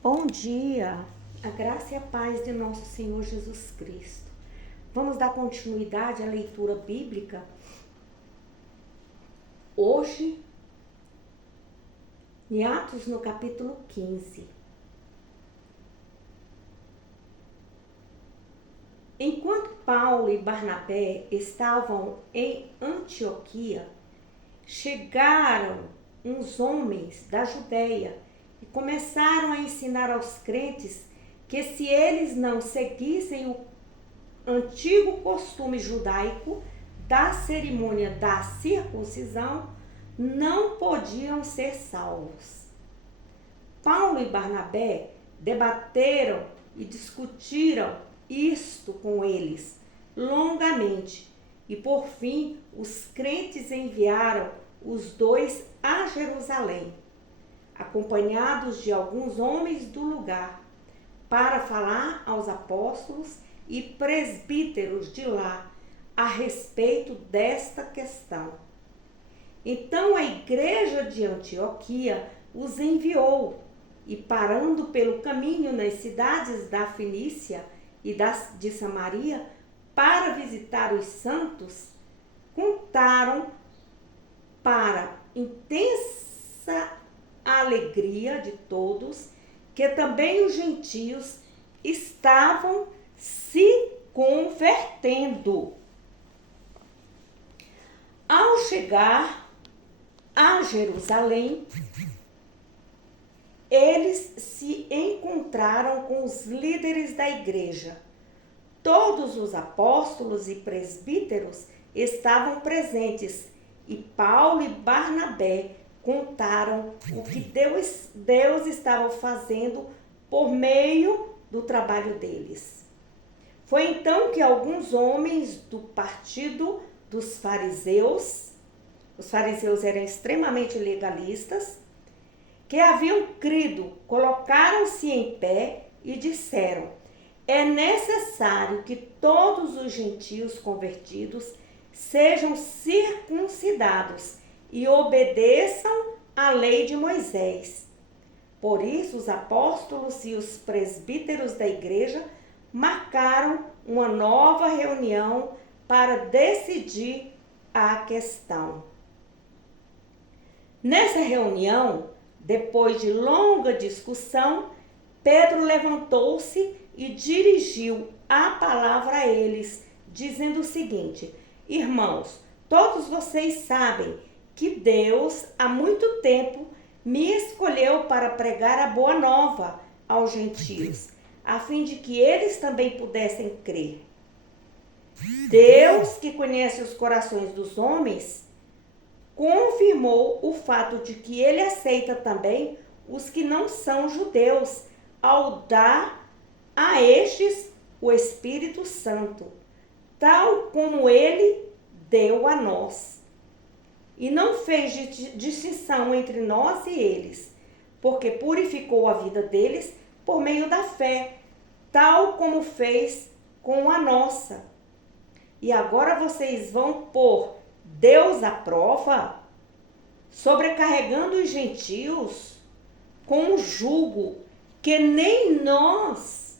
Bom dia, a graça e a paz de nosso Senhor Jesus Cristo. Vamos dar continuidade à leitura bíblica. Hoje, em Atos, no capítulo 15. Enquanto Paulo e Barnabé estavam em Antioquia, chegaram uns homens da Judeia e começaram a ensinar aos crentes que se eles não seguissem o antigo costume judaico da cerimônia da circuncisão, não podiam ser salvos. Paulo e Barnabé debateram e discutiram isto com eles longamente e, por fim, os crentes enviaram os dois a Jerusalém, acompanhados de alguns homens do lugar, para falar aos apóstolos e presbíteros de lá a respeito desta questão. Então a igreja de Antioquia os enviou e, parando pelo caminho nas cidades da Fenícia e de Samaria para visitar os santos, contaram para intensa alegria de todos que também os gentios estavam se convertendo. Ao chegar a Jerusalém, eles se encontraram com os líderes da igreja. Todos os apóstolos e presbíteros estavam presentes e Paulo e Barnabé contaram o que Deus estava fazendo por meio do trabalho deles. Foi então que alguns homens do partido dos fariseus, os fariseus eram extremamente legalistas, que haviam crido, colocaram-se em pé e disseram: é necessário que todos os gentios convertidos sejam circuncidados e obedeçam à lei de Moisés. Por isso, os apóstolos e os presbíteros da igreja marcaram uma nova reunião para decidir a questão. Nessa reunião, depois de longa discussão, Pedro levantou-se e dirigiu a palavra a eles, dizendo o seguinte: irmãos, todos vocês sabem que Deus há muito tempo me escolheu para pregar a boa nova aos gentios, a fim de que eles também pudessem crer. Deus, que conhece os corações dos homens, confirmou o fato de que ele aceita também os que não são judeus, ao dar a estes o Espírito Santo, tal como ele deu a nós. E não fez distinção entre nós e eles, porque purificou a vida deles por meio da fé, tal como fez com a nossa. E agora vocês vão pôr Deus à prova, sobrecarregando os gentios com um jugo que nem nós,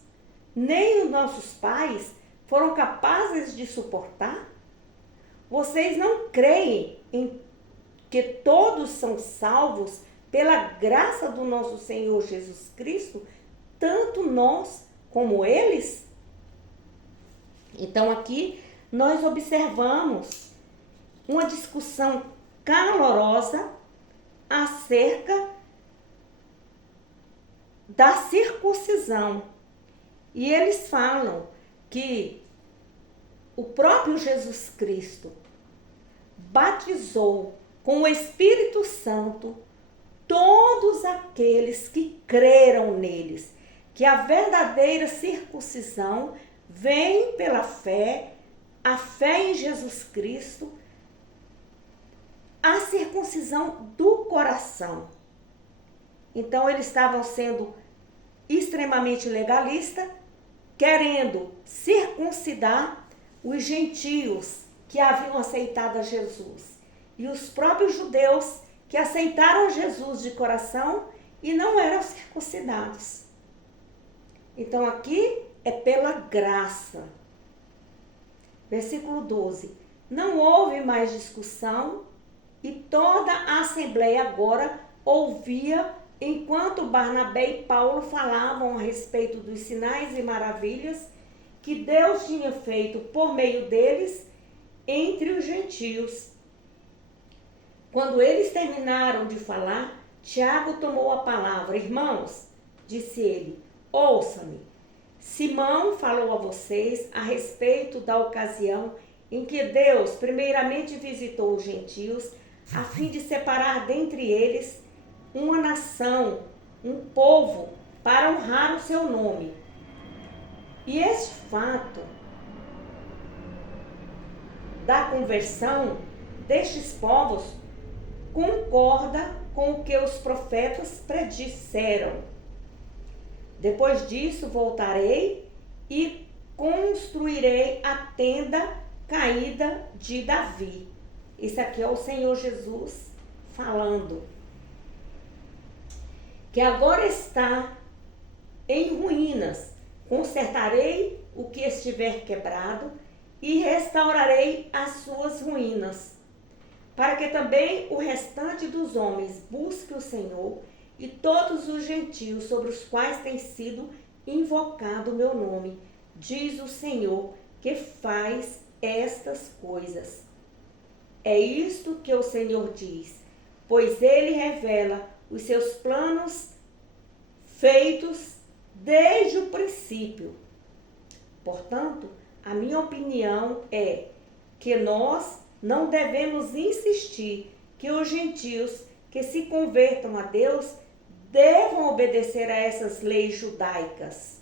nem os nossos pais foram capazes de suportar? Vocês não creem em que todos são salvos pela graça do nosso Senhor Jesus Cristo, tanto nós como eles? Então aqui nós observamos uma discussão calorosa acerca da circuncisão. E eles falam que o próprio Jesus Cristo batizou com o Espírito Santo todos aqueles que creram neles, que a verdadeira circuncisão vem pela fé, a fé em Jesus Cristo, a circuncisão do coração. Então eles estavam sendo extremamente legalistas, querendo circuncidar os gentios que haviam aceitado a Jesus. E os próprios judeus que aceitaram Jesus de coração e não eram circuncidados. Então aqui é pela graça. Versículo 12. Não houve mais discussão e toda a assembleia agora ouvia enquanto Barnabé e Paulo falavam a respeito dos sinais e maravilhas que Deus tinha feito por meio deles entre os gentios. Quando eles terminaram de falar, Tiago tomou a palavra. Irmãos, disse ele, ouçam-me. Simão falou a vocês a respeito da ocasião em que Deus primeiramente visitou os gentios, a fim de separar dentre eles uma nação, um povo, para honrar o seu nome. E este fato da conversão destes povos concorda com o que os profetas predisseram. Depois disso voltarei e construirei a tenda caída de Davi. Isso aqui é o Senhor Jesus falando. Que agora está em ruínas. Consertarei o que estiver quebrado e restaurarei as suas ruínas, para que também o restante dos homens busque o Senhor e todos os gentios sobre os quais tem sido invocado o meu nome, diz o Senhor, que faz estas coisas. É isto que o Senhor diz, pois ele revela os seus planos feitos desde o princípio. Portanto, a minha opinião é que nós não devemos insistir que os gentios que se convertam a Deus devam obedecer a essas leis judaicas.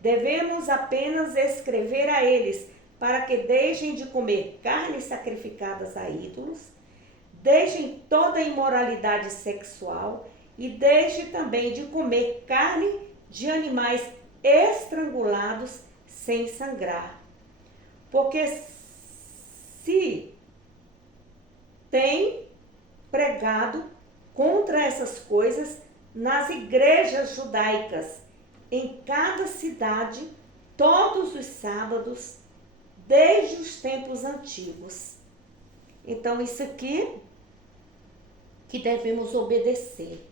Devemos apenas escrever a eles para que deixem de comer carnes sacrificadas a ídolos, deixem toda imoralidade sexual e deixem também de comer carne de animais estrangulados sem sangrar. Porque se tem pregado contra essas coisas nas igrejas judaicas, em cada cidade, todos os sábados, desde os tempos antigos. Então, isso aqui que devemos obedecer.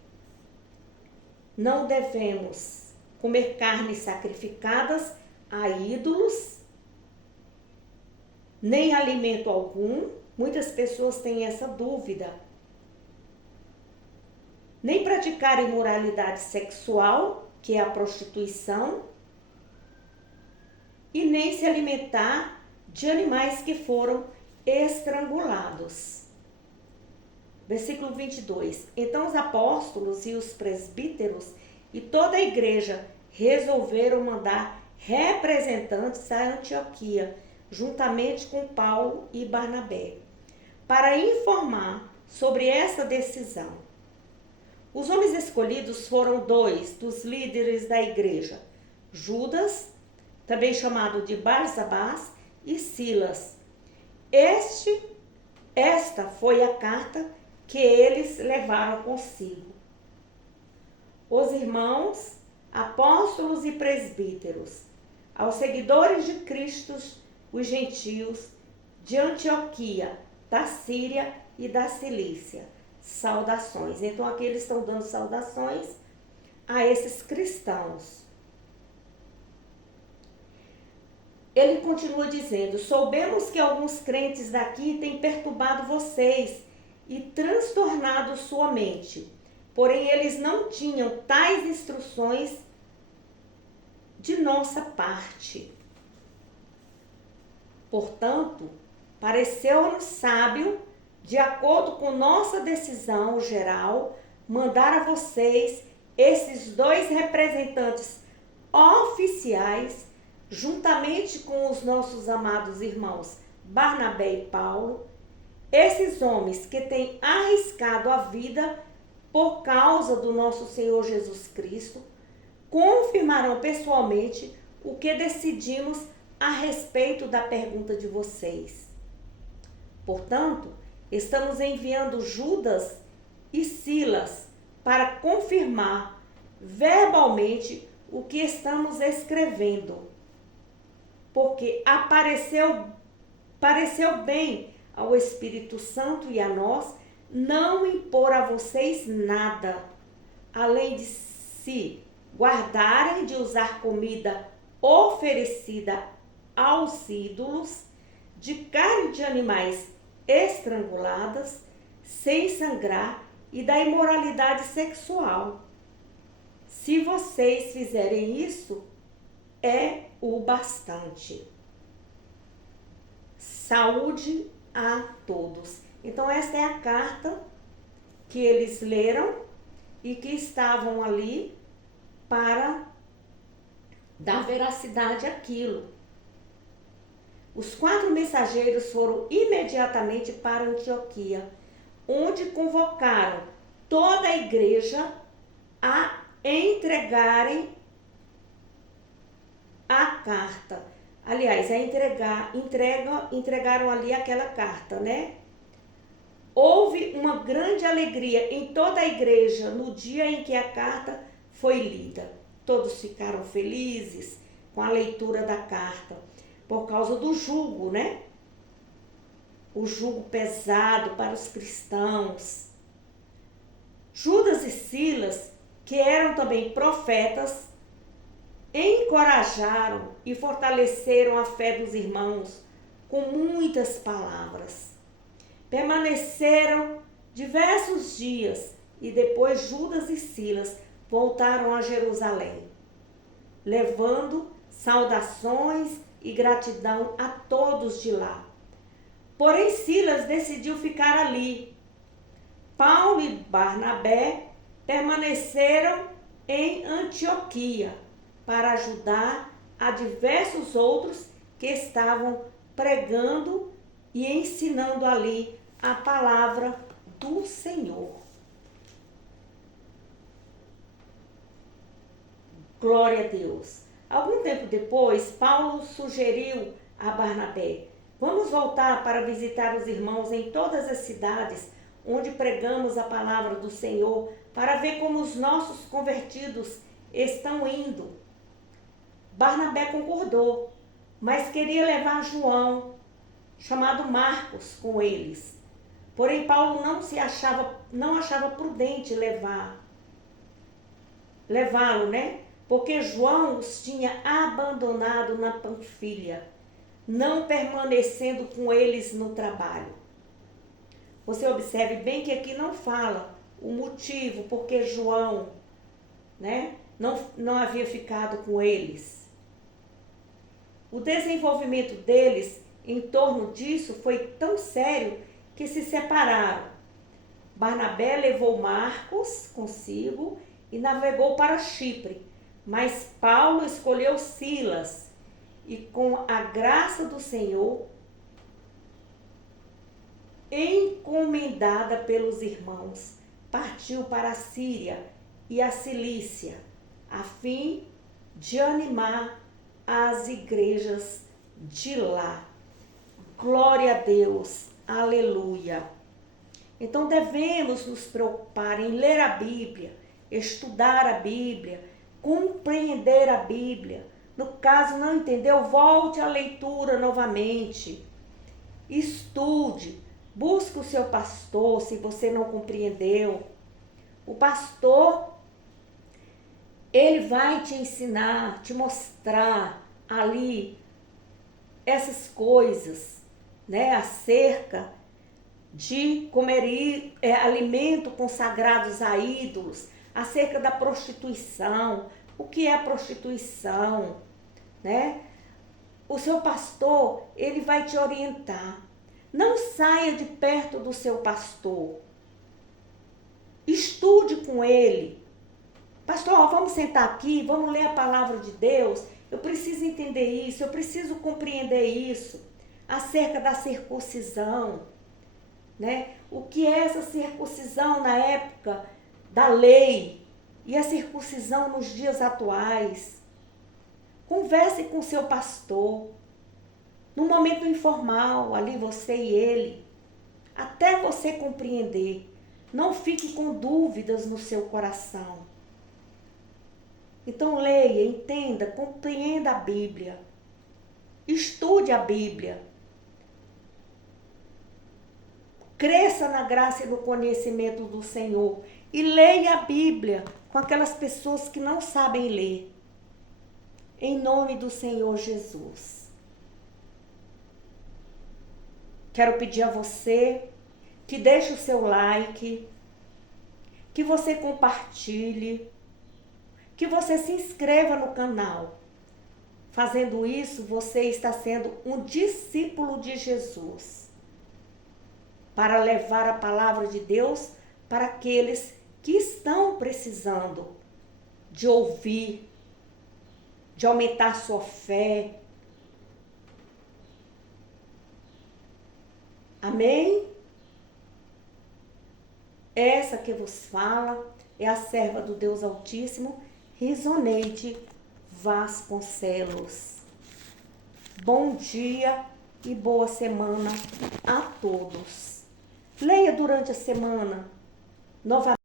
Não devemos comer carnes sacrificadas a ídolos, nem alimento algum. Muitas pessoas têm essa dúvida. Nem praticar imoralidade sexual, que é a prostituição, e nem se alimentar de animais que foram estrangulados. Versículo 22. Então os apóstolos e os presbíteros e toda a igreja resolveram mandar representantes a Antioquia, juntamente com Paulo e Barnabé, para informar sobre essa decisão. Os homens escolhidos foram 2 dos líderes da igreja, Judas, também chamado de Barsabás, e Silas. Esta foi a carta que eles levaram consigo. Os irmãos, apóstolos e presbíteros, aos seguidores de Cristo, os gentios, de Antioquia, da Síria e da Cilícia, saudações. Então aqui eles estão dando saudações a esses cristãos. Ele continua dizendo, soubemos que alguns crentes daqui têm perturbado vocês e transtornado sua mente, porém eles não tinham tais instruções de nossa parte. Portanto, pareceu-nos sábio, de acordo com nossa decisão geral, mandar a vocês esses 2 representantes oficiais, juntamente com os nossos amados irmãos Barnabé e Paulo, esses homens que têm arriscado a vida por causa do nosso Senhor Jesus Cristo, confirmarão pessoalmente o que decidimos a respeito da pergunta de vocês. Portanto, estamos enviando Judas e Silas para confirmar verbalmente o que estamos escrevendo, porque pareceu bem ao Espírito Santo e a nós não impor a vocês nada, além de se guardarem de usar comida oferecida aos ídolos, de carne de animais estranguladas, sem sangrar, e da imoralidade sexual. Se vocês fizerem isso, é o bastante. Saúde a todos. Então, esta é a carta que eles leram e que estavam ali para dar veracidade àquilo. Os 4 mensageiros foram imediatamente para Antioquia, onde convocaram toda a igreja a entregarem a carta. Aliás, entregaram ali aquela carta, né? Houve uma grande alegria em toda a igreja no dia em que a carta foi lida. Todos ficaram felizes com a leitura da carta, por causa do jugo, né? O jugo pesado para os cristãos. Judas e Silas, que eram também profetas, encorajaram e fortaleceram a fé dos irmãos com muitas palavras. Permaneceram diversos dias e depois Judas e Silas voltaram a Jerusalém, levando saudações e gratidão a todos de lá. Porém, Silas decidiu ficar ali. Paulo e Barnabé permaneceram em Antioquia para ajudar a diversos outros que estavam pregando e ensinando ali a palavra do Senhor. Glória a Deus. Algum tempo depois, Paulo sugeriu a Barnabé: vamos voltar para visitar os irmãos em todas as cidades onde pregamos a palavra do Senhor, para ver como os nossos convertidos estão indo. Barnabé concordou, mas queria levar João, chamado Marcos, com eles. Porém, Paulo não achava prudente levá-lo, né? Porque João os tinha abandonado na Panfilha, não permanecendo com eles no trabalho. Você observe bem que aqui não fala o motivo porque João, né, não havia ficado com eles. O desenvolvimento deles em torno disso foi tão sério que se separaram. Barnabé levou Marcos consigo e navegou para Chipre, mas Paulo escolheu Silas e, com a graça do Senhor, encomendada pelos irmãos, partiu para a Síria e a Cilícia, a fim de animar as igrejas de lá. Glória a Deus, aleluia. Então devemos nos preocupar em ler a Bíblia, estudar a Bíblia, compreender a Bíblia. No caso, não entendeu, volte à leitura novamente. Estude, busque o seu pastor se você não compreendeu. O pastor, ele vai te ensinar, te mostrar ali essas coisas, né, acerca de comer alimento consagrados a ídolos, acerca da prostituição, o que é prostituição, né? O seu pastor, ele vai te orientar. Não saia de perto do seu pastor. Estude com ele. Pastor, vamos sentar aqui, vamos ler a palavra de Deus. Eu preciso entender isso, eu preciso compreender isso. Acerca da circuncisão, né? O que é essa circuncisão na época da lei e a circuncisão nos dias atuais? Converse com seu pastor, num momento informal, ali você e ele, até você compreender. Não fique com dúvidas no seu coração. Então leia, entenda, compreenda a Bíblia. Estude a Bíblia. Cresça na graça e no conhecimento do Senhor. E leia a Bíblia com aquelas pessoas que não sabem ler. Em nome do Senhor Jesus. Quero pedir a você que deixe o seu like, que você compartilhe, que você se inscreva no canal. Fazendo isso, você está sendo um discípulo de Jesus, para levar a palavra de Deus para aqueles que estão precisando de ouvir, de aumentar sua fé. Amém? Essa que vos fala é a serva do Deus Altíssimo, Rizoneide Vasconcelos. Bom dia e boa semana a todos. Leia durante a semana novamente